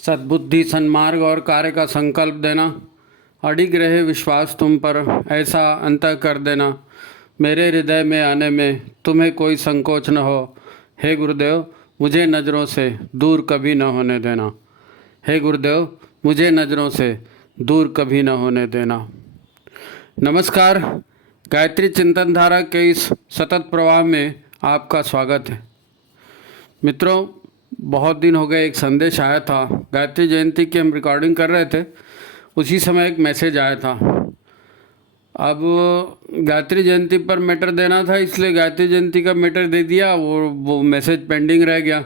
सद्बुद्धि, सन्मार्ग और कार्य का संकल्प देना, अडिग रहे विश्वास तुम पर, ऐसा अंतः कर देना, मेरे हृदय में आने में तुम्हें कोई संकोच न हो। हे गुरुदेव, मुझे नज़रों से दूर कभी न होने देना। हे गुरुदेव, मुझे नज़रों से दूर कभी न होने देना। नमस्कार, गायत्री चिंतन धारा के इस सतत प्रवाह में आपका स्वागत है। मित्रों, बहुत दिन हो गए, एक संदेश आया था। गायत्री जयंती की हम रिकॉर्डिंग कर रहे थे, उसी समय एक मैसेज आया था। अब गायत्री जयंती पर मैटर देना था, इसलिए गायत्री जयंती का मैटर दे दिया। वो मैसेज पेंडिंग रह गया।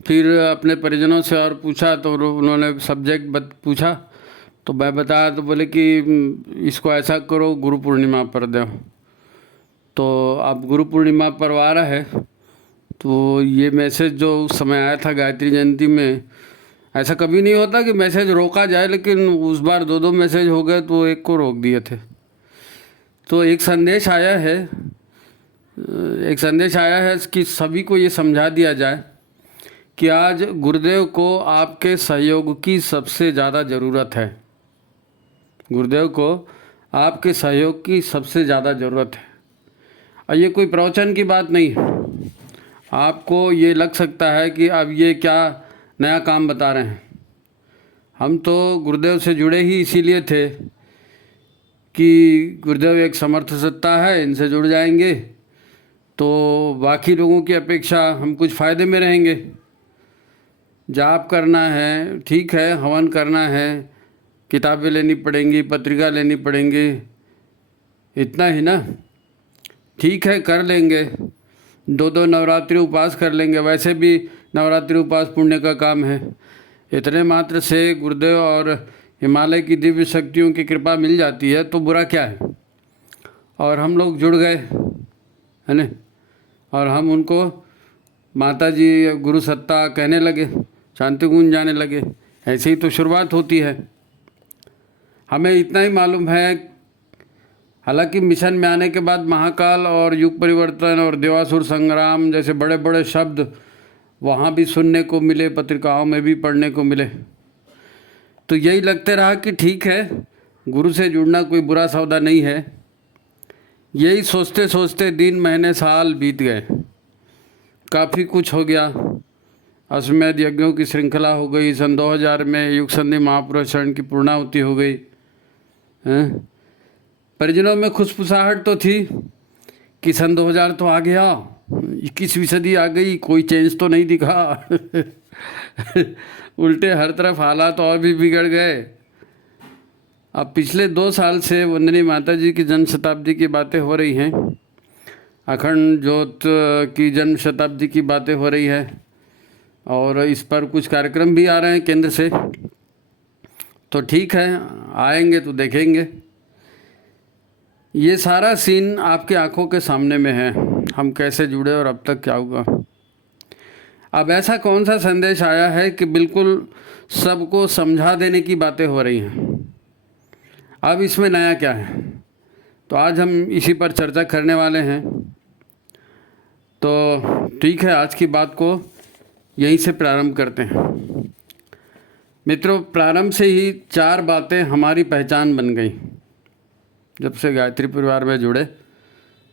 फिर अपने परिजनों से और पूछा तो उन्होंने सब्जेक्ट पूछा, तो मैं बताया तो बोले कि इसको ऐसा करो, गुरु पूर्णिमा पर दो। तो अब गुरु पूर्णिमा पर आ रहा है, तो ये मैसेज जो उस समय आया था गायत्री जयंती में, ऐसा कभी नहीं होता कि मैसेज रोका जाए, लेकिन उस बार दो मैसेज हो गए तो एक को रोक दिए थे। तो एक संदेश आया है कि सभी को ये समझा दिया जाए कि आज गुरुदेव को आपके सहयोग की सबसे ज़्यादा ज़रूरत है। गुरुदेव को आपके सहयोग की सबसे ज़्यादा ज़रूरत है। और ये कोई प्रवचन की बात नहीं है। आपको ये लग सकता है कि अब ये क्या नया काम बता रहे हैं। हम तो गुरुदेव से जुड़े ही इसीलिए थे कि गुरुदेव एक समर्थ सत्ता है, इनसे जुड़ जाएंगे तो बाकी लोगों की अपेक्षा हम कुछ फ़ायदे में रहेंगे। जाप करना है, ठीक है, हवन करना है, किताबें लेनी पड़ेंगी, पत्रिका लेनी पड़ेंगी, इतना ही ना, ठीक है, कर लेंगे। दो नवरात्रि उपवास कर लेंगे, वैसे भी नवरात्रि उपवास पुण्य का काम है। इतने मात्र से गुरुदेव और हिमालय की दिव्य शक्तियों की कृपा मिल जाती है तो बुरा क्या है। और हम लोग जुड़ गए, है ना, और हम उनको माता जी, गुरु सत्ता कहने लगे, शांति कुंज जाने लगे। ऐसे ही तो शुरुआत होती है। हमें इतना ही मालूम है, हालांकि मिशन में आने के बाद महाकाल और युग परिवर्तन और देवासुर संग्राम जैसे बड़े बड़े शब्द वहाँ भी सुनने को मिले, पत्रिकाओं में भी पढ़ने को मिले। तो यही लगते रहा कि ठीक है, गुरु से जुड़ना कोई बुरा सौदा नहीं है। यही सोचते सोचते दिन, महीने, साल बीत गए। काफ़ी कुछ हो गया। अश्वमेध यज्ञों की श्रृंखला हो गई। सन 2000 में युग संधि महापुरुष शरण की पूर्णाहुति हो गई। परिजनों में खुशफुसाहट तो थी कि सन 2000 तो आ गया, 21वीं सदी आ गई, कोई चेंज तो नहीं दिखा। उल्टे हर तरफ हालात और भी बिगड़ गए। अब पिछले 2 साल से वंदनीय माता जी की जन्म शताब्दी की बातें हो रही हैं, अखंड ज्योत की जन्म शताब्दी की बातें हो रही है, और इस पर कुछ कार्यक्रम भी आ रहे हैं केंद्र से। तो ठीक है, आएंगे तो देखेंगे। ये सारा सीन आपके आंखों के सामने में है, हम कैसे जुड़े और अब तक क्या हुआ। अब ऐसा कौन सा संदेश आया है कि बिल्कुल सबको समझा देने की बातें हो रही हैं। अब इसमें नया क्या है, तो आज हम इसी पर चर्चा करने वाले हैं। तो ठीक है, आज की बात को यहीं से प्रारंभ करते हैं। मित्रों, प्रारंभ से ही 4 बातें हमारी पहचान बन गई। जब से गायत्री परिवार में जुड़े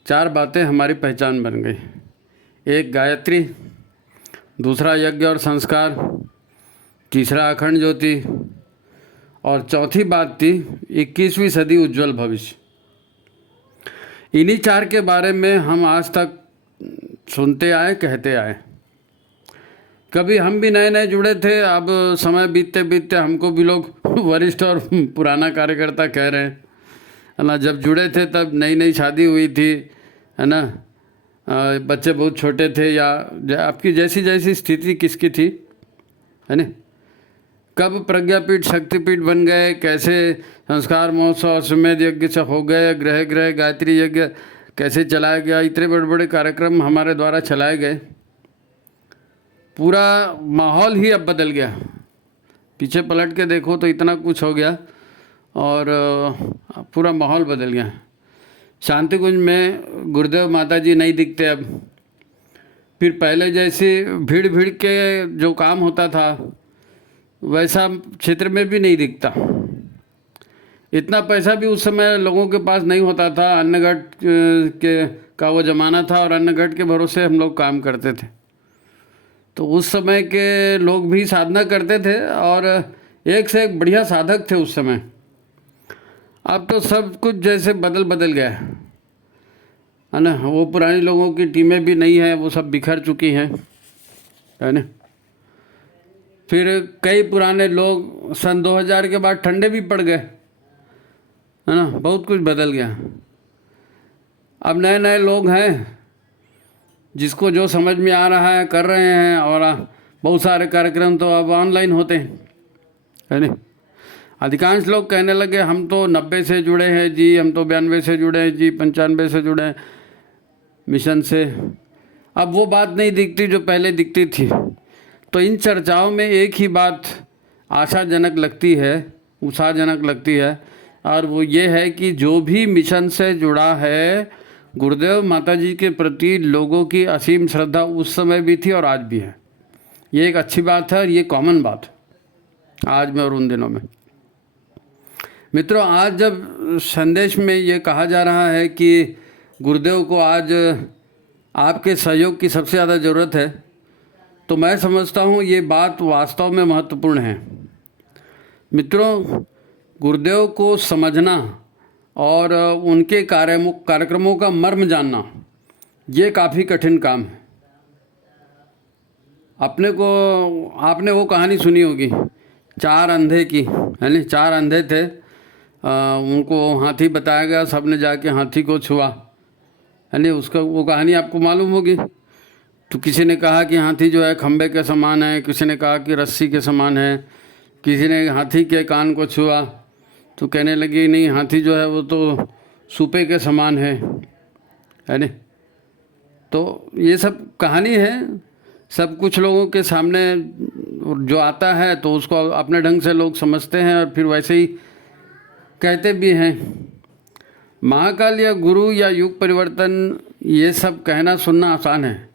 4 बातें हमारी पहचान बन गई। एक गायत्री, दूसरा यज्ञ और संस्कार, तीसरा अखंड ज्योति, और चौथी बात थी 21वीं सदी उज्जवल भविष्य। इन्हीं 4 के बारे में हम आज तक सुनते आए, कहते आए। कभी हम भी नए नए जुड़े थे, अब समय बीतते बीतते हमको भी लोग वरिष्ठ और पुराना कार्यकर्ता कह रहे हैं, है ना। जब जुड़े थे तब नई नई शादी हुई थी, है ना, बच्चे बहुत छोटे थे, या आपकी जैसी जैसी स्थिति किसकी थी, है ना। कब प्रज्ञापीठ शक्तिपीठ बन गए, कैसे संस्कार महोत्सव अश्वमेध यज्ञ से हो गए, ग्रह ग्रह गायत्री यज्ञ कैसे चलाया गया, इतने बड़े बड़े कार्यक्रम हमारे द्वारा चलाए गए। पूरा माहौल ही अब बदल गया। पीछे पलट के देखो तो इतना कुछ हो गया, और पूरा माहौल बदल गया। शांति कुंज में गुरुदेव माता जी नहीं दिखते अब। फिर पहले जैसे भीड़ भीड़ के जो काम होता था, वैसा क्षेत्र में भी नहीं दिखता। इतना पैसा भी उस समय लोगों के पास नहीं होता था। अन्न घट के का वो ज़माना था और अन्न घट के भरोसे हम लोग काम करते थे। तो उस समय के लोग भी साधना करते थे और एक से एक बढ़िया साधक थे उस समय। अब तो सब कुछ जैसे बदल गया है ना। वो पुराने लोगों की टीमें भी नहीं है, वो सब बिखर चुकी हैं, है ना। फिर कई पुराने लोग सन 2000 के बाद ठंडे भी पड़ गए, है ना। बहुत कुछ बदल गया। अब नए नए लोग हैं, जिसको जो समझ में आ रहा है कर रहे हैं। और बहुत सारे कार्यक्रम तो अब ऑनलाइन होते हैं, है ना। अधिकांश लोग कहने लगे हम तो 90 से जुड़े हैं जी, हम तो 92 से जुड़े हैं जी, 95 से जुड़े हैं मिशन से। अब वो बात नहीं दिखती जो पहले दिखती थी। तो इन चर्चाओं में एक ही बात आशाजनक लगती है, उत्साहजनक लगती है, और वो ये है कि जो भी मिशन से जुड़ा है, गुरुदेव माता जी के प्रति लोगों की असीम श्रद्धा उस समय भी थी और आज भी है। ये एक अच्छी बात है और ये कॉमन बात है आज में और उन दिनों में। मित्रों, आज जब संदेश में ये कहा जा रहा है कि गुरुदेव को आज आपके सहयोग की सबसे ज़्यादा ज़रूरत है, तो मैं समझता हूँ ये बात वास्तव में महत्वपूर्ण है। मित्रों, गुरुदेव को समझना और उनके कार्यक्रमों का मर्म जानना ये काफ़ी कठिन काम है। आपने वो कहानी सुनी होगी 4 अंधे की, है ना। 4 अंधे थे, उनको हाथी बताया गया, सबने जाके हाथी को छुआ, है ना। उसका वो कहानी आपको मालूम होगी। तो किसी ने कहा कि हाथी जो है खंबे के समान है, किसी ने कहा कि रस्सी के समान है, किसी ने हाथी के कान को छुआ तो कहने लगी नहीं, हाथी जो है वो तो सूपे के समान है ना। तो ये सब कहानी है, सब कुछ लोगों के सामने जो आता है तो उसको अपने ढंग से लोग समझते हैं और फिर वैसे ही कहते भी हैं। महाकाल या गुरु या युग परिवर्तन ये सब कहना सुनना आसान है,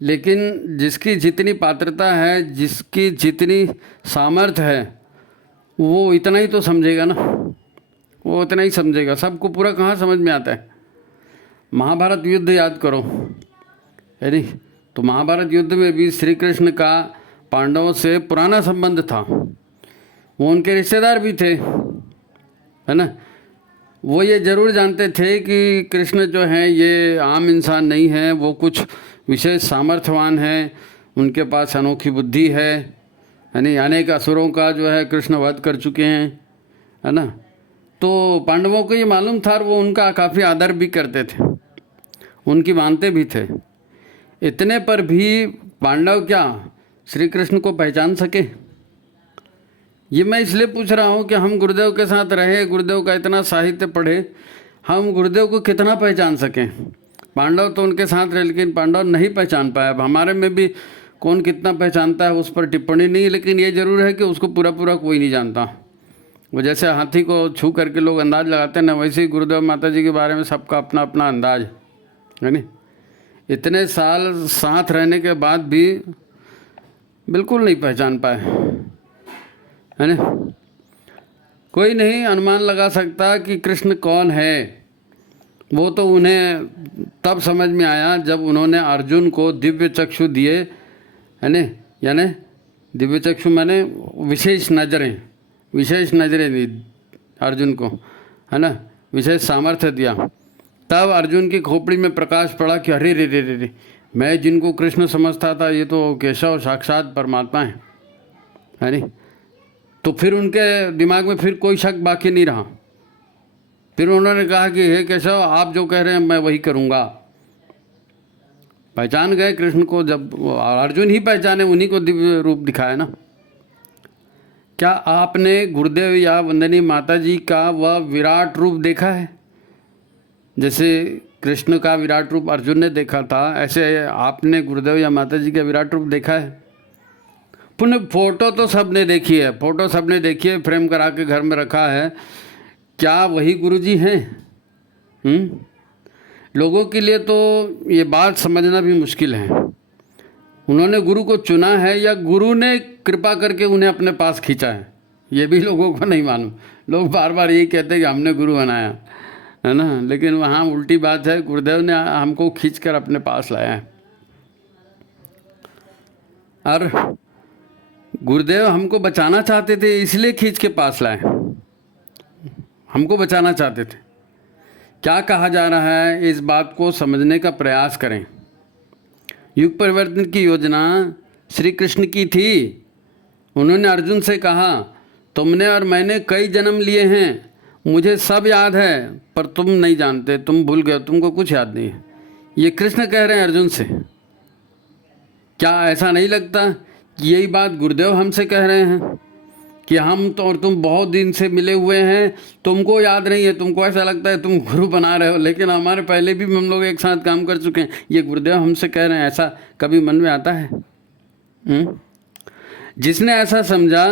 लेकिन जिसकी जितनी पात्रता है, जिसकी जितनी सामर्थ्य है, वो इतना ही तो समझेगा ना। वो इतना ही समझेगा, सबको पूरा कहाँ समझ में आता है। महाभारत युद्ध याद करो, है नहीं। तो महाभारत युद्ध में भी श्री कृष्ण का पांडवों से पुराना संबंध था, वो उनके रिश्तेदार भी थे, है ना। वो ये जरूर जानते थे कि कृष्ण जो हैं ये आम इंसान नहीं है, वो कुछ विशेष सामर्थ्यवान है, उनके पास अनोखी बुद्धि है नहीं। अनेक असुरों का जो है कृष्ण वध कर चुके हैं, है ना। तो पांडवों को ये मालूम था और वो उनका काफ़ी आदर भी करते थे, उनकी मानते भी थे। इतने पर भी पांडव क्या श्री कृष्ण को पहचान सके? ये मैं इसलिए पूछ रहा हूँ कि हम गुरुदेव के साथ रहे, गुरुदेव का इतना साहित्य पढ़े, हम गुरुदेव को कितना पहचान सकें? पांडव तो उनके साथ रहे लेकिन पांडव नहीं पहचान पाए। अब हमारे में भी कौन कितना पहचानता है उस पर टिप्पणी नहीं, लेकिन ये ज़रूर है कि उसको पूरा पूरा कोई नहीं जानता। वो जैसे हाथी को छू करके लोग अंदाज़ लगाते हैं ना, वैसे ही गुरुदेव माता जी के बारे में सबका अपना अपना अंदाज है नहीं। इतने साल साथ रहने के बाद भी बिल्कुल नहीं पहचान पाए, है ना। कोई नहीं अनुमान लगा सकता कि कृष्ण कौन है। वो तो उन्हें तब समझ में आया जब उन्होंने अर्जुन को दिव्य चक्षु दिए, है ना। यानी दिव्य चक्षु माने विशेष नज़रें दी अर्जुन को, है ना, विशेष सामर्थ्य दिया। तब अर्जुन की खोपड़ी में प्रकाश पड़ा कि अरे रे रे रे रे, मैं जिनको कृष्ण समझता था ये तो केशव साक्षात परमात्मा है नहीं। तो फिर उनके दिमाग में फिर कोई शक बाकी नहीं रहा। फिर उन्होंने कहा कि हे केशव, आप जो कह रहे हैं मैं वही करूँगा। पहचान गए कृष्ण को, जब अर्जुन ही पहचाने, उन्हीं को दिव्य रूप दिखाया ना। क्या आपने गुरुदेव या वंदनी माता जी का वह विराट रूप देखा है? जैसे कृष्ण का विराट रूप अर्जुन ने देखा था, ऐसे आपने गुरुदेव या माता जी का विराट रूप देखा है? पुनः फोटो तो सबने देखी है, फ्रेम करा के घर में रखा है। क्या वही गुरुजी हैं? लोगों के लिए तो ये बात समझना भी मुश्किल है। उन्होंने गुरु को चुना है या गुरु ने कृपा करके उन्हें अपने पास खींचा है, ये भी लोगों को नहीं मालूम। लोग बार बार यही कहते हैं कि हमने गुरु बनाया, है ना, लेकिन वहाँ उल्टी बात है, गुरुदेव ने हमको खींचकर अपने पास लाया है। और गुरुदेव हमको बचाना चाहते थे, इसलिए खींच के पास लाए, हमको बचाना चाहते थे। क्या कहा जा रहा है, इस बात को समझने का प्रयास करें। युग परिवर्तन की योजना श्री कृष्ण की थी। उन्होंने अर्जुन से कहा, तुमने और मैंने कई जन्म लिए हैं, मुझे सब याद है, पर तुम नहीं जानते, तुम भूल गए, तुमको कुछ याद नहीं है। ये कृष्ण कह रहे हैं अर्जुन से। क्या ऐसा नहीं लगता कि यही बात गुरुदेव हमसे कह रहे हैं कि हम तो और तुम बहुत दिन से मिले हुए हैं, तुमको याद नहीं है, तुमको ऐसा लगता है तुम गुरु बना रहे हो, लेकिन हमारे पहले भी हम लोग एक साथ काम कर चुके हैं। ये गुरुदेव हमसे कह रहे हैं, ऐसा कभी मन में आता है? जिसने ऐसा समझा,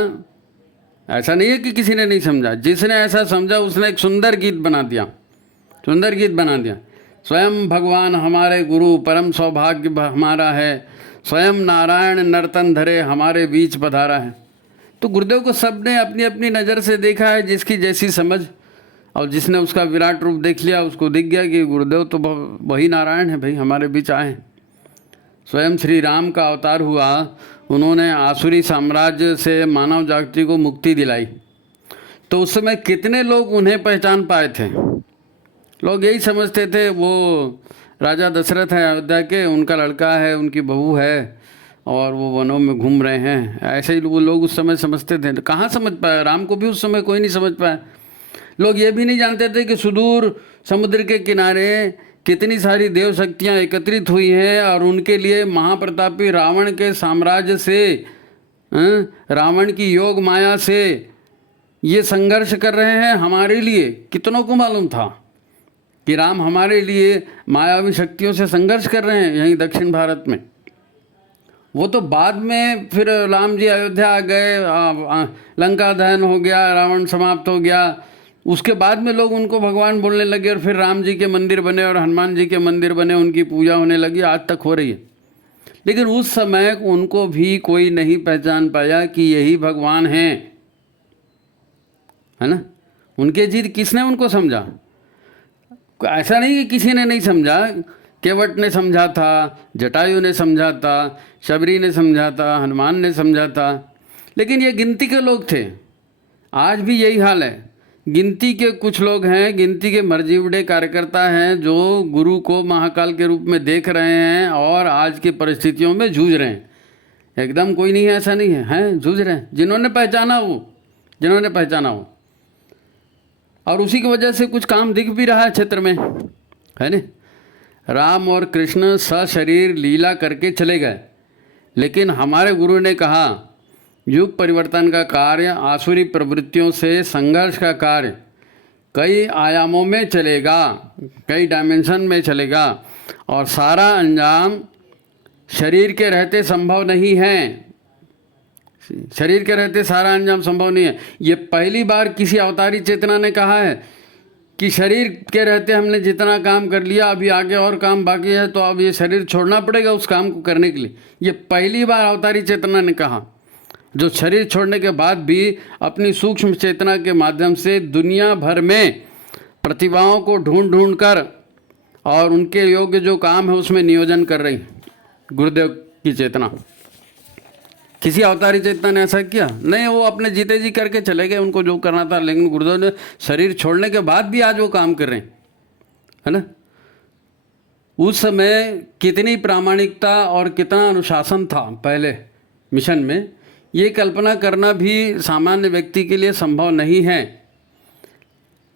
ऐसा नहीं है कि किसी ने नहीं समझा, जिसने ऐसा समझा उसने एक सुंदर गीत बना दिया, सुंदर गीत बना दिया। स्वयं भगवान हमारे गुरु, परम सौभाग्य हमारा है, स्वयं नारायण नर्तन धरे हमारे बीच पधारा है। तो गुरुदेव को सबने अपनी अपनी नज़र से देखा है, जिसकी जैसी समझ, और जिसने उसका विराट रूप देख लिया उसको दिख गया कि गुरुदेव तो वही नारायण है भाई, हमारे बीच आए। स्वयं श्री राम का अवतार हुआ, उन्होंने आसुरी साम्राज्य से मानव जाति को मुक्ति दिलाई। तो उस समय कितने लोग उन्हें पहचान पाए थे? लोग यही समझते थे वो राजा दशरथ है अयोध्या के, उनका लड़का है, उनकी बहू है और वो वनों में घूम रहे हैं, ऐसे ही वो लोग उस समय समझते थे। कहाँ समझ पाए? राम को भी उस समय कोई नहीं समझ पाया। लोग ये भी नहीं जानते थे कि सुदूर समुद्र के किनारे कितनी सारी देव शक्तियाँ एकत्रित हुई हैं और उनके लिए महाप्रतापी रावण के साम्राज्य से, रावण की योग माया से ये संघर्ष कर रहे हैं हमारे लिए। कितनों को मालूम था कि राम हमारे लिए मायावी शक्तियों से संघर्ष कर रहे हैं यहीं दक्षिण भारत में? वो तो बाद में फिर राम जी अयोध्या आ गए, लंका दहन हो गया, रावण समाप्त हो गया, उसके बाद में लोग उनको भगवान बोलने लगे और फिर राम जी के मंदिर बने और हनुमान जी के मंदिर बने, उनकी पूजा होने लगी, आज तक हो रही है। लेकिन उस समय उनको भी कोई नहीं पहचान पाया कि यही भगवान हैं, है ना। उनके जीत किसने उनको समझा? ऐसा नहीं कि किसी ने नहीं समझा, केवट ने समझा था, जटायु ने समझा था, शबरी ने समझा था, हनुमान ने समझा था, लेकिन ये गिनती के लोग थे। आज भी यही हाल है, गिनती के कुछ लोग हैं, गिनती के मर्जीवड़े कार्यकर्ता हैं जो गुरु को महाकाल के रूप में देख रहे हैं और आज की परिस्थितियों में जूझ रहे हैं। एकदम कोई नहीं है, ऐसा नहीं है, हैं जूझ रहे हैं, जिन्होंने पहचाना हो, और उसी की वजह से कुछ काम दिख भी रहा है क्षेत्र में, है ना। राम और कृष्ण सशरीर लीला करके चले गए, लेकिन हमारे गुरु ने कहा युग परिवर्तन का कार्य, आसुरी प्रवृत्तियों से संघर्ष का कार्य कई आयामों में चलेगा, कई डायमेंशन में चलेगा, और सारा अंजाम शरीर के रहते संभव नहीं है। शरीर के रहते सारा अंजाम संभव नहीं है। ये पहली बार किसी अवतारी चेतना ने कहा है कि शरीर के रहते हमने जितना काम कर लिया, अभी आगे और काम बाकी है, तो अब ये शरीर छोड़ना पड़ेगा उस काम को करने के लिए। ये पहली बार अवतारी चेतना ने कहा, जो शरीर छोड़ने के बाद भी अपनी सूक्ष्म चेतना के माध्यम से दुनिया भर में प्रतिभाओं को ढूंढ कर और उनके योग्य जो काम है उसमें नियोजन कर रही गुरुदेव की चेतना। किसी अवतारी चेतना ने ऐसा किया नहीं, वो अपने जीते जी करके चले गए, उनको जो करना था, लेकिन गुरुदेव ने शरीर छोड़ने के बाद भी आज वो काम कर रहे हैं, है ना। उस समय कितनी प्रामाणिकता और कितना अनुशासन था पहले मिशन में, ये कल्पना करना भी सामान्य व्यक्ति के लिए संभव नहीं है।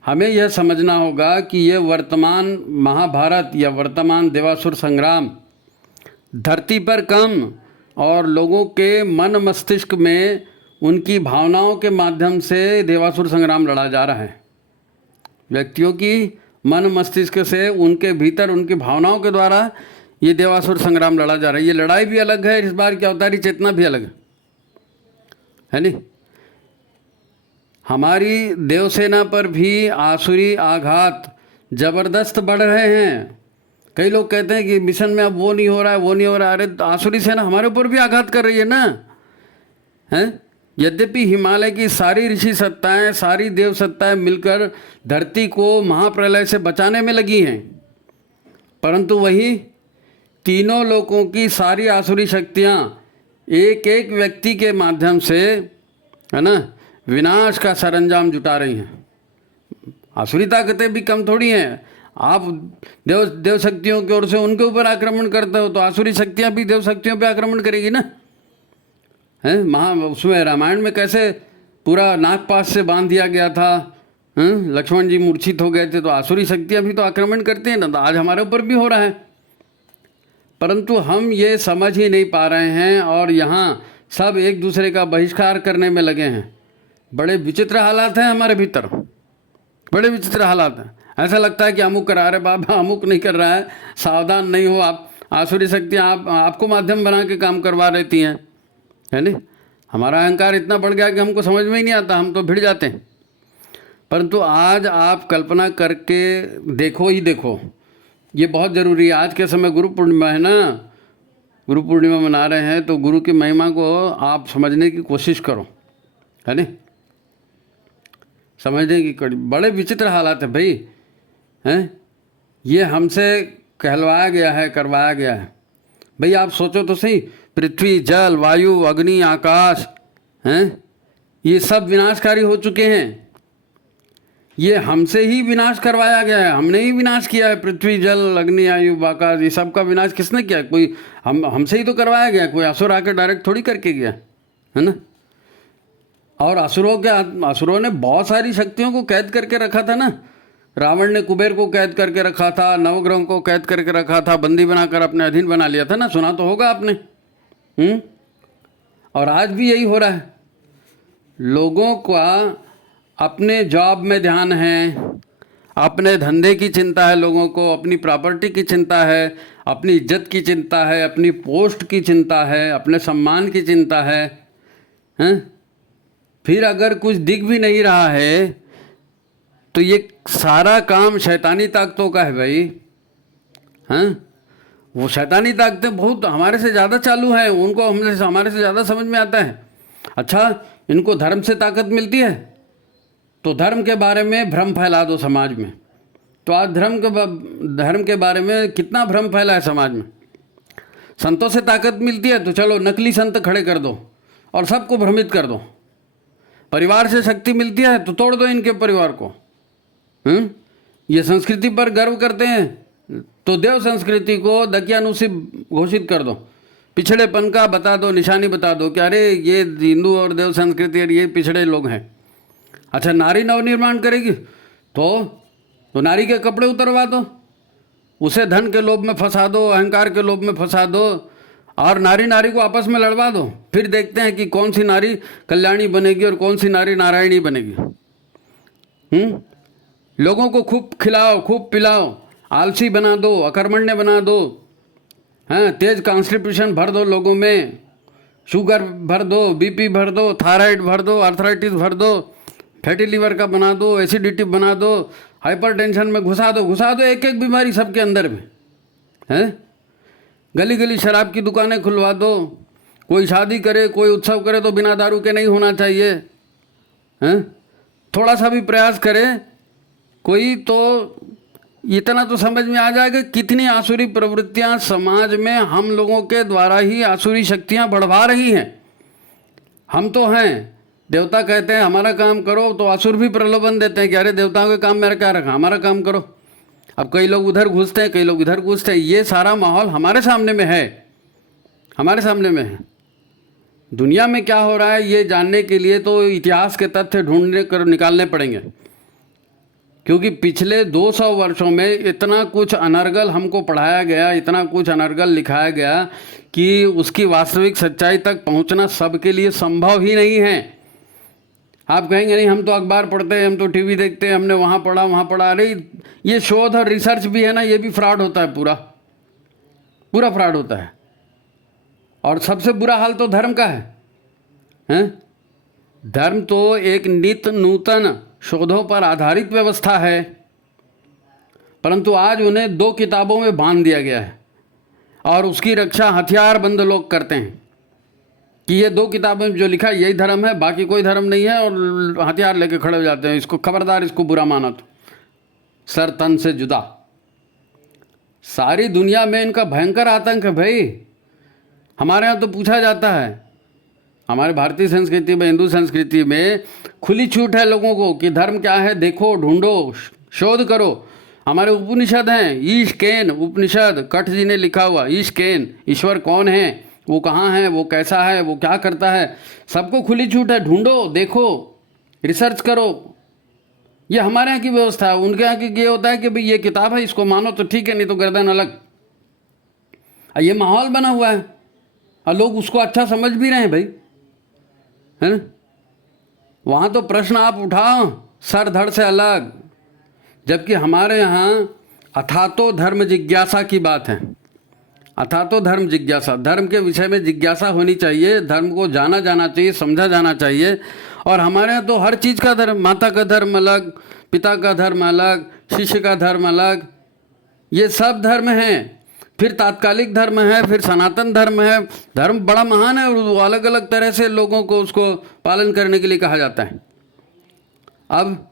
हमें यह समझना होगा कि ये वर्तमान महाभारत या वर्तमान देवासुर संग्राम धरती पर कम और लोगों के मन मस्तिष्क में उनकी भावनाओं के माध्यम से देवासुर संग्राम लड़ा जा रहा है। व्यक्तियों की मन मस्तिष्क से, उनके भीतर उनकी भावनाओं के द्वारा ये देवासुर संग्राम लड़ा जा रहा है। ये लड़ाई भी अलग है, इस बार की अवतारी चेतना भी अलग है नहीं। हमारी देवसेना पर भी आसुरी आघात जबरदस्त बढ़ रहे हैं। कई लोग कहते हैं कि मिशन में अब वो नहीं हो रहा है, वो नहीं हो रहा है। अरे तो आसुरी सेना हमारे ऊपर भी आघात कर रही है ना, हैं? यद्यपि हिमालय की सारी ऋषि सत्ताएं, सारी देव सत्ताएं मिलकर धरती को महाप्रलय से बचाने में लगी हैं, परंतु वही तीनों लोकों की सारी आसुरी शक्तियां एक एक व्यक्ति के माध्यम से, है ना, विनाश का सरंजाम जुटा रही हैं। आसुरी ताकतें भी कम थोड़ी हैं। आप देव शक्तियों की ओर से उनके ऊपर आक्रमण करते हो तो आसुरी शक्तियां भी देव शक्तियों पे आक्रमण करेगी ना, हैं? उसमें रामायण में कैसे पूरा नागपाश से बांध दिया गया था, हैं? लक्ष्मण जी मूर्छित हो गए थे, तो आसुरी शक्तियां भी तो आक्रमण करती हैं ना। तो आज हमारे ऊपर भी हो रहा है, परंतु हम ये समझ ही नहीं पा रहे हैं और यहाँ सब एक दूसरे का बहिष्कार करने में लगे हैं। बड़े विचित्र हालात हैं हमारे भीतर, बड़े विचित्र हालात हैं। ऐसा लगता है कि अमुक करा रहे, बाबा अमुक नहीं कर रहा है, सावधान नहीं हो आप। आसुरी शक्तियाँ आपको माध्यम बना के काम करवा रहती हैं, है नहीं? हमारा अहंकार इतना बढ़ गया कि हमको समझ में ही नहीं आता, हम तो भिड़ जाते हैं। परंतु आज आप कल्पना करके देखो ही देखो, ये बहुत ज़रूरी है। आज के समय गुरु पूर्णिमा है ना, गुरु पूर्णिमा मना रहे हैं, तो गुरु की महिमा को आप समझने की कोशिश करो, है नहीं? समझने की बड़े विचित्र हालात है भाई, हैं? ये हमसे कहलवाया गया है, करवाया गया है। भाई आप सोचो तो सही, पृथ्वी, जल, वायु, अग्नि, आकाश, हैं? ये सब विनाशकारी हो चुके हैं। ये हमसे ही विनाश करवाया गया है, हमने ही विनाश किया है। पृथ्वी, जल, अग्नि, आयु, आकाश, ये सब का विनाश किसने किया? कोई हमसे ही तो करवाया गया, कोई असुर आके डायरेक्ट थोड़ी करके गया, है ना? और असुरों ने बहुत सारी शक्तियों को कैद करके रखा था ना। रावण ने कुबेर को कैद करके रखा था, नवग्रहों को कैद करके रखा था, बंदी बनाकर अपने अधीन बना लिया था ना, सुना तो होगा आपने। और आज भी यही हो रहा है। लोगों का अपने जॉब में ध्यान है, अपने धंधे की चिंता है, लोगों को अपनी प्रॉपर्टी की चिंता है, अपनी इज्जत की चिंता है, अपनी पोस्ट की चिंता है, अपने सम्मान की चिंता है, हैं? फिर अगर कुछ दिख भी नहीं रहा है तो ये सारा काम शैतानी ताकतों का है भाई, हैं? वो शैतानी ताकतें बहुत हमारे से ज़्यादा चालू हैं, उनको हमारे से ज़्यादा समझ में आता है। अच्छा, इनको धर्म से ताकत मिलती है तो धर्म के बारे में भ्रम फैला दो समाज में। तो आज धर्म के बारे में कितना भ्रम फैला है समाज में। संतों से ताकत मिलती है तो चलो नकली संत खड़े कर दो और सबको भ्रमित कर दो। परिवार से शक्ति मिलती है तो तोड़ दो इनके परिवार को। ये संस्कृति पर गर्व करते हैं तो देव संस्कृति को दकियानुसी घोषित कर दो, पिछड़ेपन का बता दो, निशानी बता दो कि अरे ये हिंदू और देव संस्कृति और ये पिछड़े लोग हैं। अच्छा, नारी नवनिर्माण करेगी तो नारी के कपड़े उतरवा दो, उसे धन के लोभ में फंसा दो, अहंकार के लोभ में फंसा दो और नारी को आपस में लड़वा दो। फिर देखते हैं कि कौन सी नारी कल्याणी बनेगी और कौन सी नारी नारायणी बनेगी। लोगों को खूब खिलाओ, खूब पिलाओ, आलसी बना दो, अकर्मण्य बना दो, हैं? तेज कॉन्स्टिपेशन भर दो लोगों में, शुगर भर दो, बीपी भर दो, थायराइड भर दो, आर्थराइटिस भर दो, फैटी लीवर का बना दो, एसिडिटी बना दो, हाइपरटेंशन में घुसा दो एक एक बीमारी सबके अंदर में, हैं? गली गली शराब की दुकानें खुलवा दो, कोई शादी करे, कोई उत्सव करे तो बिना दारू के नहीं होना चाहिए, हैं? थोड़ा सा भी प्रयास करे कोई तो इतना तो समझ में आ जाएगा कितनी आसुरी प्रवृत्तियां समाज में हम लोगों के द्वारा ही आसुरी शक्तियां बढ़वा रही हैं। हम तो हैं, देवता कहते हैं हमारा काम करो तो असुर भी प्रलोभन देते हैं कि अरे देवताओं के काम मेरा क्या रखा, हमारा काम करो। अब कई लोग उधर घुसते हैं, कई लोग इधर घुसते हैं। ये सारा माहौल हमारे सामने में है, हमारे सामने में है। दुनिया में क्या हो रहा है ये जानने के लिए तो इतिहास के तथ्य निकालने पड़ेंगे, क्योंकि पिछले 200 वर्षों में इतना कुछ अनर्गल हमको पढ़ाया गया, इतना कुछ अनर्गल लिखाया गया कि उसकी वास्तविक सच्चाई तक पहुंचना सबके लिए संभव ही नहीं है। आप कहेंगे नहीं हम तो अखबार पढ़ते हैं, हम तो टीवी देखते हैं, हमने वहाँ पढ़ा। अरे ये शोध और रिसर्च भी है ना, ये भी फ्रॉड होता है, पूरा फ्रॉड होता है। और सबसे बुरा हाल तो धर्म का है? धर्म तो एक नित्य नूतन शोधों पर आधारित व्यवस्था है। परंतु आज उन्हें 2 किताबों में बांध दिया गया है और उसकी रक्षा हथियारबंद लोग करते हैं कि ये 2 किताबों में जो लिखा है यही धर्म है, बाकी कोई धर्म नहीं है, और हथियार लेके खड़े हो जाते हैं। इसको खबरदार, इसको बुरा माना तो सर तन से जुदा। सारी दुनिया में इनका भयंकर आतंक है भाई। हमारे यहाँ तो पूछा जाता है, हमारे भारतीय संस्कृति में, हिंदू संस्कृति में खुली छूट है लोगों को कि धर्म क्या है, देखो, ढूंढो, शोध करो। हमारे उपनिषद हैं, ईश केन उपनिषद, कठ जी ने लिखा हुआ, ईश केन, ईश्वर कौन है, वो कहाँ है, वो कैसा है, वो क्या करता है, सबको खुली छूट है। ढूंढो, देखो, रिसर्च करो। ये हमारे यहाँ की व्यवस्था है। उनके यहाँ की ये होता है कि भाई ये किताब है, इसको मानो तो ठीक है, नहीं तो गर्दन अलग। ये माहौल बना हुआ है और लोग उसको अच्छा समझ भी रहे हैं भाई, है ना। वहाँ तो प्रश्न आप उठाओ सर धड़ से अलग, जबकि हमारे यहाँ अथातो धर्म जिज्ञासा की बात है। अथातो धर्म जिज्ञासा, धर्म के विषय में जिज्ञासा होनी चाहिए, धर्म को जाना जाना चाहिए, समझा जाना चाहिए। और हमारे यहाँ तो हर चीज़ का धर्म, माता का धर्म अलग, पिता का धर्म अलग, शिष्य का धर्म अलग, ये सब धर्म हैं। फिर तात्कालिक धर्म है, फिर सनातन धर्म है। धर्म बड़ा महान है और वो अलग अलग तरह से लोगों को उसको पालन करने के लिए कहा जाता है। अब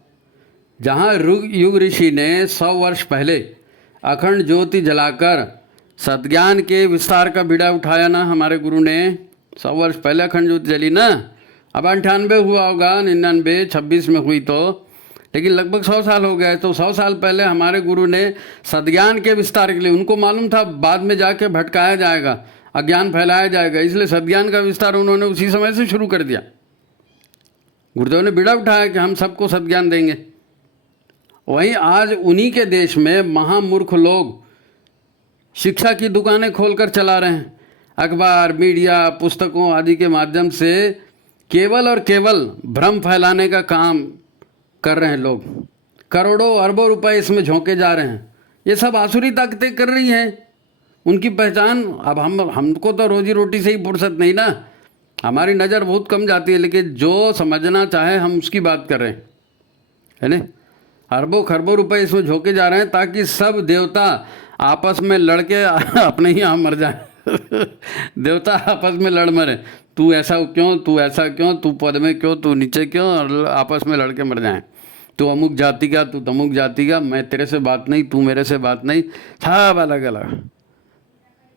जहाँ युग ऋषि ने 100 वर्ष पहले अखंड ज्योति जलाकर सद्ज्ञान के विस्तार का बीड़ा उठाया ना, हमारे गुरु ने 100 वर्ष पहले अखंड ज्योति जली ना। अब 98 हुआ होगा, 99, 26 में हुई तो, लेकिन लगभग 100 साल हो गए। तो 100 साल पहले हमारे गुरु ने सद्ज्ञान के विस्तार के लिए, उनको मालूम था बाद में जाके भटकाया जाएगा, अज्ञान फैलाया जाएगा, इसलिए सद्ज्ञान का विस्तार उन्होंने उसी समय से शुरू कर दिया। गुरुदेव ने बीड़ा उठाया कि हम सबको सद्ज्ञान देंगे। वहीं आज उन्हीं के देश में महामूर्ख लोग शिक्षा की दुकानें खोलकर चला रहे हैं। अखबार, मीडिया, पुस्तकों आदि के माध्यम से केवल और केवल भ्रम फैलाने का काम कर रहे हैं लोग। करोड़ों अरबों रुपए इसमें झोंके जा रहे हैं। ये सब आसुरी ताकतें कर रही हैं। उनकी पहचान, अब हमको तो रोजी रोटी से ही फुर्सत नहीं ना, हमारी नज़र बहुत कम जाती है, लेकिन जो समझना चाहे हम उसकी बात कर रहे हैं, है ना। अरबों खरबों रुपए इसमें झोंके जा रहे हैं ताकि सब देवता आपस में लड़के अपने ही यहाँ मर जाए। देवता आपस में लड़ मरे, तू ऐसा क्यों, तू ऐसा क्यों, तू पद में क्यों, तू नीचे क्यों, और आपस में लड़के मर जाएं। तू अमुक जाति का, तू तमुक जाति का, मैं तेरे से बात नहीं, तू मेरे से बात नहीं, सब अलग अलग।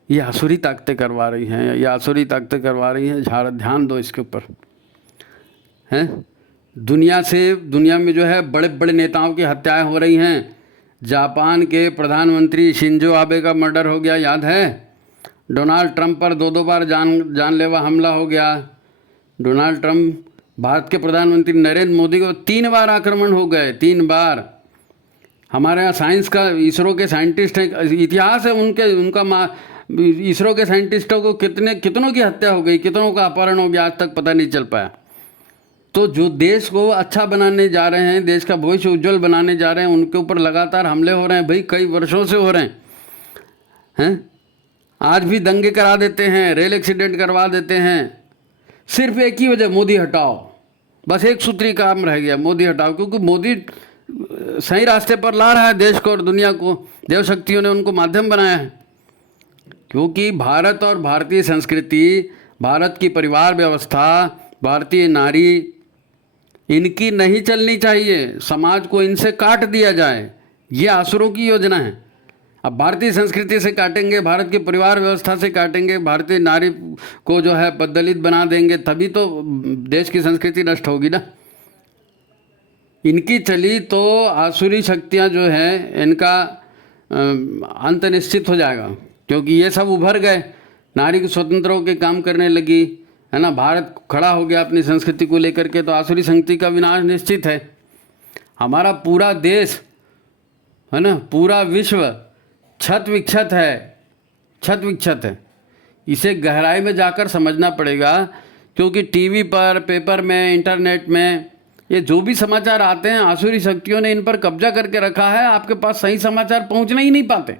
ये आसुरी ताकतें करवा रही हैं, ये आसुरी ताकतें करवा रही हैं। ध्यान दो इसके ऊपर, हैं। दुनिया में जो है बड़े बड़े नेताओं की हत्याएं हो रही हैं। जापान के प्रधानमंत्री शिंजो आबे का मर्डर हो गया, याद है। डोनाल्ड ट्रंप पर 2 बार जानलेवा हमला हो गया। डोनाल्ड ट्रंप, भारत के प्रधानमंत्री नरेंद्र मोदी को 3 बार आक्रमण हो गए, 3 बार। हमारे यहाँ साइंस का, इसरो के साइंटिस्ट हैं, इतिहास है उनका इसरो के साइंटिस्टों को कितनों की हत्या हो गई, कितनों का अपहरण हो गया, आज तक पता नहीं चल पाया। तो जो देश को अच्छा बनाने जा रहे हैं, देश का भविष्य उज्जवल बनाने जा रहे हैं, उनके ऊपर लगातार हमले हो रहे हैं भाई, कई वर्षों से हो रहे हैं। आज भी दंगे करा देते हैं, रेल एक्सीडेंट करवा देते हैं, सिर्फ एक ही वजह, मोदी हटाओ। बस एक सूत्री काम रह गया, मोदी हटाओ, क्योंकि मोदी सही रास्ते पर ला रहा है देश को और दुनिया को। देव शक्तियों ने उनको माध्यम बनाया है। क्योंकि भारत और भारतीय संस्कृति, भारत की परिवार व्यवस्था, भारतीय नारी, इनकी नहीं चलनी चाहिए। समाज को इनसे काट दिया जाए, ये आसुरों की योजना है। अब भारतीय संस्कृति से काटेंगे, भारत की परिवार व्यवस्था से काटेंगे, भारतीय नारी को जो है दलित बना देंगे, तभी तो देश की संस्कृति नष्ट होगी ना। इनकी चली तो आसुरी शक्तियां जो है, इनका अंत निश्चित हो जाएगा। क्योंकि ये सब उभर गए, नारी की स्वतंत्र होकर काम करने लगी, है ना। भारत खड़ा हो गया अपनी संस्कृति को लेकर के, तो आसुरी शक्ति का विनाश निश्चित है। हमारा पूरा देश, है ना, पूरा विश्व छत विक्षत है, छत विक्षत है। इसे गहराई में जाकर समझना पड़ेगा। क्योंकि टीवी पर, पेपर में, इंटरनेट में ये जो भी समाचार आते हैं, आसुरी शक्तियों ने इन पर कब्जा करके रखा है। आपके पास सही समाचार पहुंचने ही नहीं पाते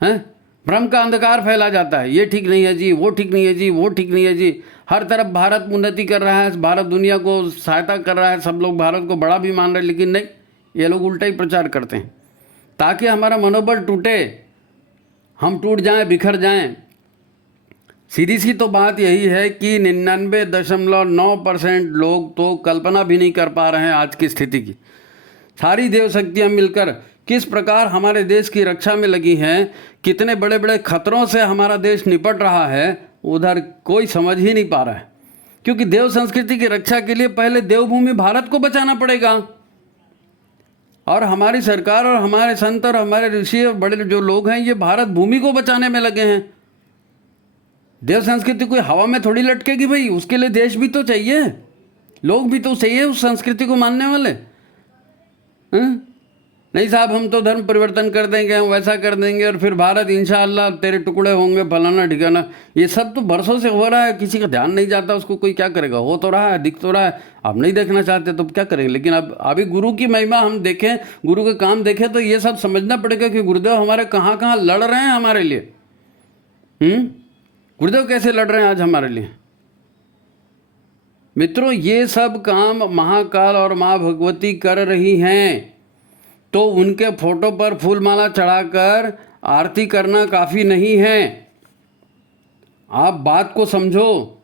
हैं। भ्रम का अंधकार फैला जाता है, ये ठीक नहीं है जी, वो ठीक नहीं है जी, वो ठीक नहीं है जी। हर तरफ भारत उन्नति कर रहा है, भारत दुनिया को सहायता कर रहा है, सब लोग भारत को बड़ा भी मान रहे हैं, लेकिन नहीं, ये लोग उल्टा ही प्रचार करते हैं। ताकि हमारा मनोबल टूटे, हम टूट जाएं, बिखर जाएं। सीधी सी तो बात यही है कि 99.9% लोग तो कल्पना भी नहीं कर पा रहे हैं आज की स्थिति की। सारी देव शक्तियाँ मिलकर किस प्रकार हमारे देश की रक्षा में लगी हैं, कितने बड़े बड़े खतरों से हमारा देश निपट रहा है, उधर कोई समझ ही नहीं पा रहा है। क्योंकि देव संस्कृति की रक्षा के लिए पहले देवभूमि भारत को बचाना पड़ेगा, और हमारी सरकार और हमारे संत और हमारे ऋषि और बड़े जो लोग हैं, ये भारत भूमि को बचाने में लगे हैं। देव संस्कृति कोई हवा में थोड़ी लटकेगी भाई, उसके लिए देश भी तो चाहिए, लोग भी तो चाहिए उस संस्कृति को मानने वाले। नहीं साहब, हम तो धर्म परिवर्तन कर देंगे, हम वैसा कर देंगे और फिर भारत इंशाअल्लाह तेरे टुकड़े होंगे, फलाना ठिकाना। ये सब तो बरसों से हो रहा है, किसी का ध्यान नहीं जाता, उसको कोई क्या करेगा। हो तो रहा है, दिख तो रहा है, आप नहीं देखना चाहते तो क्या करेंगे। लेकिन अब अभी गुरु की महिमा हम देखें, गुरु का काम देखें, तो ये सब समझना पड़ेगा कि गुरुदेव हमारे कहाँ कहाँ लड़ रहे हैं हमारे लिए। गुरुदेव कैसे लड़ रहे हैं आज हमारे लिए। मित्रों, ये सब काम महाकाल और माँ भगवती कर रही हैं, तो उनके फोटो पर फूलमाला चढ़ाकर आरती करना काफ़ी नहीं है। आप बात को समझो।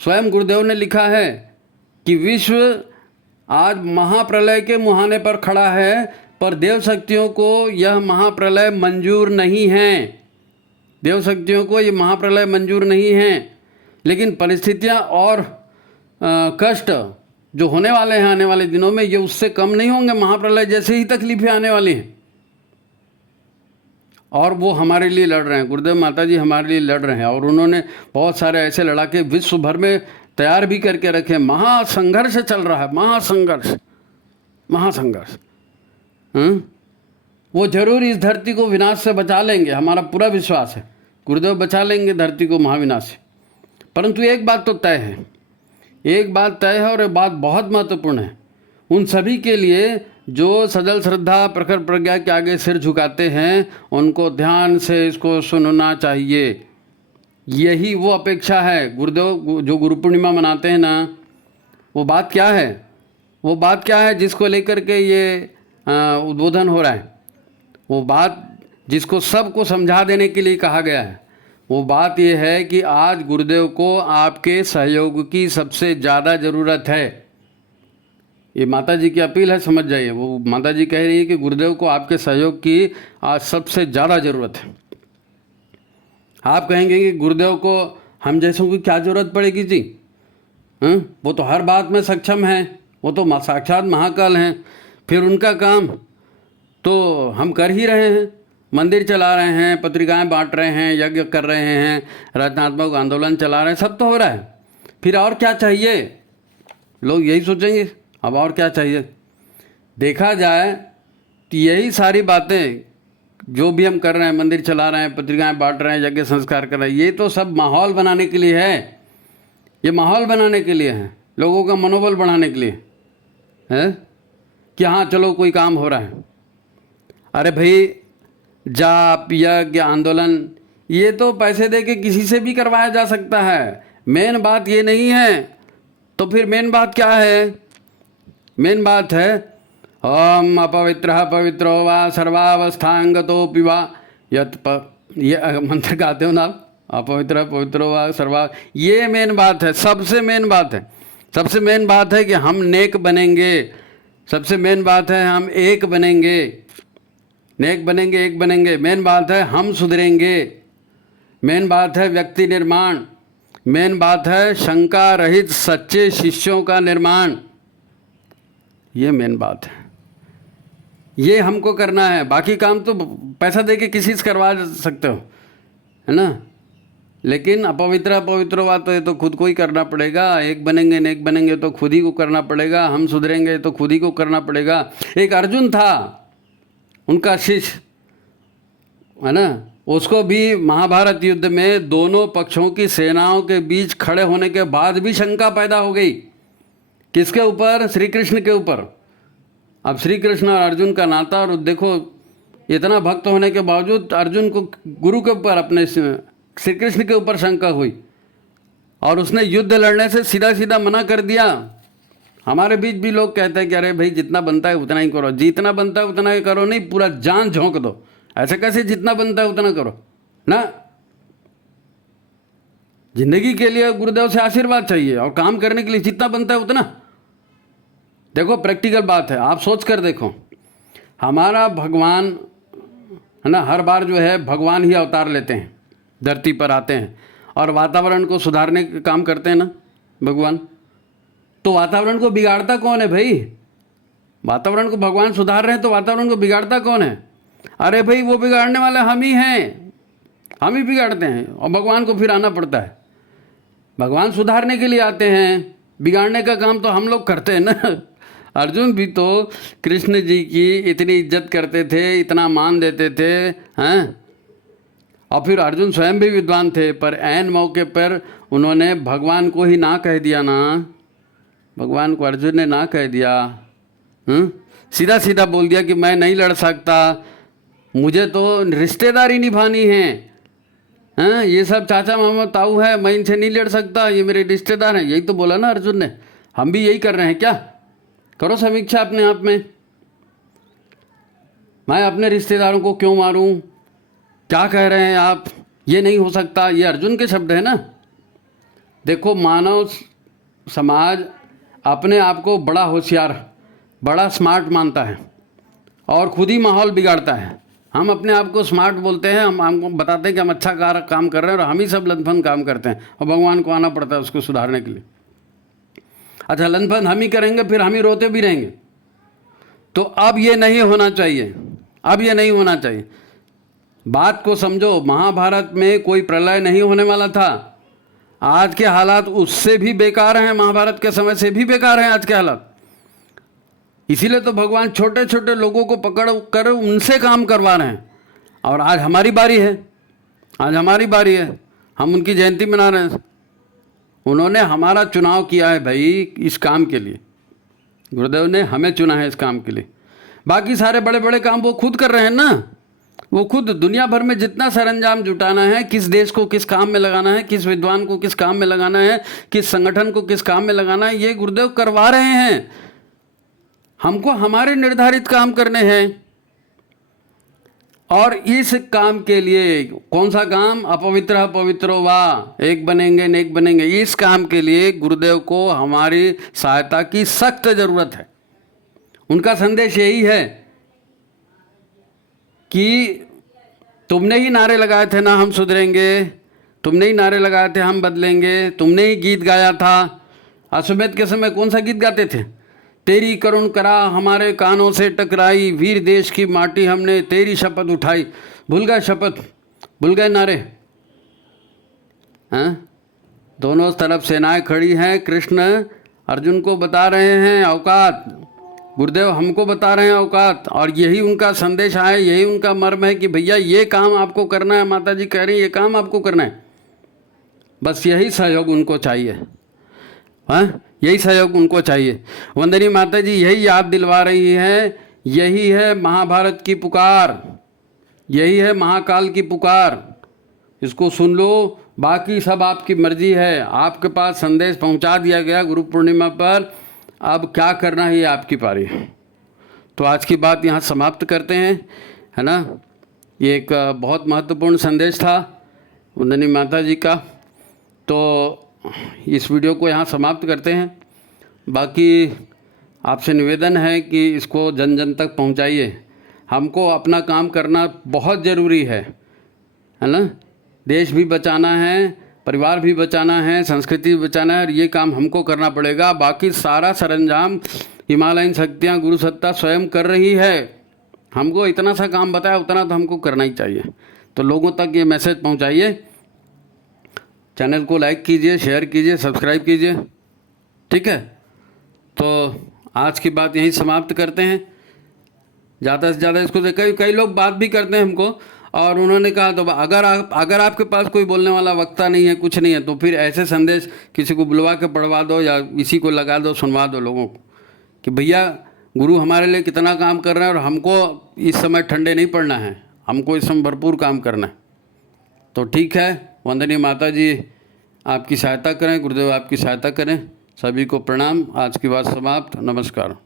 स्वयं गुरुदेव ने लिखा है कि विश्व आज महाप्रलय के मुहाने पर खड़ा है, पर देव शक्तियों को यह महाप्रलय मंजूर नहीं है। देव शक्तियों को ये महाप्रलय मंजूर नहीं है, लेकिन परिस्थितियाँ और कष्ट जो होने वाले हैं आने वाले दिनों में, ये उससे कम नहीं होंगे। महाप्रलय जैसे ही तकलीफें आने वाली हैं, और वो हमारे लिए लड़ रहे हैं। गुरुदेव माता जी हमारे लिए लड़ रहे हैं, और उन्होंने बहुत सारे ऐसे लड़ाके विश्व भर में तैयार भी करके रखे। महासंघर्ष चल रहा है, महासंघर्ष, महासंघर्ष। वो जरूर इस धरती को विनाश से बचा लेंगे, हमारा पूरा विश्वास है। गुरुदेव बचा लेंगे धरती को महाविनाश से। परंतु एक बात तो तय है, एक बात तय है, और ये बात बहुत महत्वपूर्ण है उन सभी के लिए जो सजल श्रद्धा प्रखर प्रज्ञा के आगे सिर झुकाते हैं। उनको ध्यान से इसको सुनना चाहिए। यही वो अपेक्षा है। गुरुदेव जो गुरु पूर्णिमा मनाते हैं ना, वो बात क्या है, वो बात क्या है जिसको लेकर के ये उद्बोधन हो रहा है। वो बात जिसको सबको समझा देने के लिए कहा गया है, वो बात यह है कि आज गुरुदेव को आपके सहयोग की सबसे ज़्यादा ज़रूरत है। ये माता जी की अपील है, समझ जाइए। वो माता जी कह रही है कि गुरुदेव को आपके सहयोग की आज सबसे ज़्यादा ज़रूरत है। आप कहेंगे कि गुरुदेव को हम जैसों की क्या ज़रूरत पड़ेगी जी, वो तो हर बात में सक्षम हैं, वो तो साक्षात महाकाल हैं, फिर उनका काम तो हम कर ही रहे हैं। मंदिर चला रहे हैं, पत्रिकाएं बांट रहे हैं, यज्ञ कर रहे हैं, रचनात्मक आंदोलन चला रहे हैं, सब तो हो रहा है। फिर और क्या चाहिए? लोग यही सोचेंगे, अब और क्या चाहिए। देखा जाए तो यही सारी बातें जो भी हम कर रहे हैं, मंदिर चला रहे हैं, पत्रिकाएं बांट रहे हैं, यज्ञ संस्कार कर रहे हैं, ये तो सब माहौल बनाने के लिए है। ये माहौल बनाने के लिए है, लोगों का मनोबल बढ़ाने के लिए है कि हाँ चलो कोई काम हो रहा है। अरे भाई, जाप यज्ञ आंदोलन ये तो पैसे दे के किसी से भी करवाया जा सकता है। मेन बात ये नहीं है। तो फिर मेन बात क्या है? मेन बात है ओम अपवित्रः पवित्रो वा सर्वावस्थांगतोऽपि वा ये मंत्र गाते हो ना, अपवित्रः पवित्रो वा सर्वा। ये मेन बात है, सबसे मेन बात है। सबसे मेन बात है कि हम नेक बनेंगे। सबसे मेन बात है हम एक बनेंगे, नेक बनेंगे, एक बनेंगे। मेन बात है हम सुधरेंगे। मेन बात है व्यक्ति निर्माण। मेन बात है शंका रहित सच्चे शिष्यों का निर्माण। ये मेन बात है, ये हमको करना है। बाकी काम तो पैसा दे के किसी से करवा सकते हो, है ना। लेकिन अपवित्र वा तो ये तो खुद को ही करना पड़ेगा। एक बनेंगे नेक बनेंगे तो खुद ही को करना पड़ेगा। हम सुधरेंगे तो खुद ही को करना पड़ेगा। एक अर्जुन था, उनका शिष्य, है ना, उसको भी महाभारत युद्ध में दोनों पक्षों की सेनाओं के बीच खड़े होने के बाद भी शंका पैदा हो गई। किसके ऊपर? श्री कृष्ण के ऊपर। अब श्री कृष्ण और अर्जुन का नाता, और देखो इतना भक्त होने के बावजूद अर्जुन को गुरु के ऊपर, अपने श्री कृष्ण के ऊपर शंका हुई, और उसने युद्ध लड़ने से सीधा सीधा मना कर दिया। हमारे बीच भी लोग कहते हैं कि अरे भाई जितना बनता है उतना ही करो, जितना बनता है उतना ही करो नहीं, पूरा जान झोंक दो। ऐसे कैसे जितना बनता है उतना करो ना। जिंदगी के लिए गुरुदेव से आशीर्वाद चाहिए और काम करने के लिए जितना बनता है उतना। देखो प्रैक्टिकल बात है, आप सोच कर देखो, हमारा भगवान है ना, हर बार जो है भगवान ही अवतार लेते हैं, धरती पर आते हैं और वातावरण को सुधारने का काम करते हैं ना भगवान। तो वातावरण को बिगाड़ता कौन है भाई? वातावरण को भगवान सुधार रहे हैं तो वातावरण को बिगाड़ता कौन है? अरे भाई वो बिगाड़ने वाले हम ही हैं, हम ही बिगाड़ते हैं और भगवान को फिर आना पड़ता है। भगवान सुधारने के लिए आते हैं, बिगाड़ने का काम तो हम लोग करते हैं ना। अर्जुन भी तो कृष्ण जी की इतनी इज्जत करते थे, इतना मान देते थे हैं, और फिर अर्जुन स्वयं भी विद्वान थे, पर ऐन मौके पर उन्होंने भगवान को ही ना कह दिया ना। भगवान को अर्जुन ने ना कह दिया, सीधा सीधा बोल दिया कि मैं नहीं लड़ सकता, मुझे तो रिश्तेदारी निभानी है। हाँ, ये सब चाचा मामा ताऊ है, मैं इनसे नहीं लड़ सकता, ये मेरे रिश्तेदार हैं। यही तो बोला ना अर्जुन ने। हम भी यही कर रहे हैं क्या? करो समीक्षा अपने आप में, मैं अपने रिश्तेदारों को क्यों मारूं? क्या कह रहे हैं आप? ये नहीं हो सकता। ये अर्जुन के शब्द है ना। देखो मानव समाज अपने आप को बड़ा होशियार, बड़ा स्मार्ट मानता है और खुद ही माहौल बिगाड़ता है। हम अपने आप को स्मार्ट बोलते हैं, हम हमको बताते हैं कि हम अच्छा काम कर रहे हैं और हम ही सब लंथपन काम करते हैं और भगवान को आना पड़ता है उसको सुधारने के लिए। अच्छा, लंथपन हम ही करेंगे, फिर हम ही रोते भी रहेंगे। तो अब ये नहीं होना चाहिए, अब ये नहीं होना चाहिए। बात को समझो, महाभारत में कोई प्रलय नहीं होने वाला था। आज के हालात उससे भी बेकार हैं, महाभारत के समय से भी बेकार हैं आज के हालात। इसीलिए तो भगवान छोटे छोटे लोगों को पकड़ कर उनसे काम करवा रहे हैं। और आज हमारी बारी है, आज हमारी बारी है, हम उनकी जयंती मना रहे हैं। उन्होंने हमारा चुनाव किया है भाई इस काम के लिए, गुरुदेव ने हमें चुना है इस काम के लिए। बाकी सारे बड़े बड़े काम वो खुद कर रहे हैं ना। वो खुद दुनिया भर में जितना सरंजाम जुटाना है, किस देश को किस काम में लगाना है, किस विद्वान को किस काम में लगाना है, किस संगठन को किस काम में लगाना है, ये गुरुदेव करवा रहे हैं। हमको हमारे निर्धारित काम करने हैं। और इस काम के लिए कौन सा काम? अपवित्र पवित्रो वा, एक बनेंगे नेक बनेंगे। इस काम के लिए गुरुदेव को हमारी सहायता की सख्त जरूरत है। उनका संदेश यही है कि तुमने ही नारे लगाए थे ना हम सुधरेंगे, तुमने ही नारे लगाए थे हम बदलेंगे, तुमने ही गीत गाया था। अश्वमेध के समय कौन सा गीत गाते थे? तेरी करुण करा हमारे कानों से टकराई, वीर देश की माटी हमने तेरी शपथ उठाई। भूल गए शपथ, भूल गए नारे? हाँ, दोनों तरफ सेनाएं खड़ी हैं। कृष्ण अर्जुन को बता रहे हैं औकात, गुरुदेव हमको बता रहे हैं औकात। और यही उनका संदेश है, यही उनका मर्म है कि भैया ये काम आपको करना है। माता जी कह रही है ये काम आपको करना है, बस यही सहयोग उनको चाहिए। हाँ, यही सहयोग उनको चाहिए। वंदनीय माता जी यही याद दिलवा रही है, यही है महाभारत की पुकार, यही है महाकाल की पुकार। इसको सुन लो, बाकी सब आपकी मर्जी है। आपके पास संदेश पहुंचा दिया गया गुरु पूर्णिमा पर, अब क्या करना है ये आपकी पारी है। तो आज की बात यहाँ समाप्त करते हैं, है ना। ये एक बहुत महत्वपूर्ण संदेश था वंदनीय माता जी का। तो इस वीडियो को यहाँ समाप्त करते हैं। बाकी आपसे निवेदन है कि इसको जन जन तक पहुँचाइए। हमको अपना काम करना बहुत ज़रूरी है ना। देश भी बचाना है, परिवार भी बचाना है, संस्कृति भी बचाना है, और ये काम हमको करना पड़ेगा। बाकी सारा सरंजाम हिमालयन शक्तियाँ गुरु सत्ता स्वयं कर रही है। हमको इतना सा काम बताया, उतना तो हमको करना ही चाहिए। तो लोगों तक ये मैसेज पहुँचाइए। चैनल को लाइक कीजिए, शेयर कीजिए, सब्सक्राइब कीजिए, ठीक है। तो आज की बात यहीं समाप्त करते हैं। ज़्यादा से ज़्यादा इसको कई लोग बात भी करते हैं हमको, और उन्होंने कहा तो अगर आपके पास कोई बोलने वाला वक्ता नहीं है, कुछ नहीं है, तो फिर ऐसे संदेश किसी को बुलवा के पढ़वा दो या इसी को लगा दो, सुनवा दो लोगों को कि भैया गुरु हमारे लिए कितना काम कर रहे हैं और हमको इस समय ठंडे नहीं पड़ना है, हमको इस समय भरपूर काम करना है। तो ठीक है, वंदनीय माता जी आपकी सहायता करें, गुरुदेव आपकी सहायता करें। सभी को प्रणाम। आज की बात समाप्त। नमस्कार।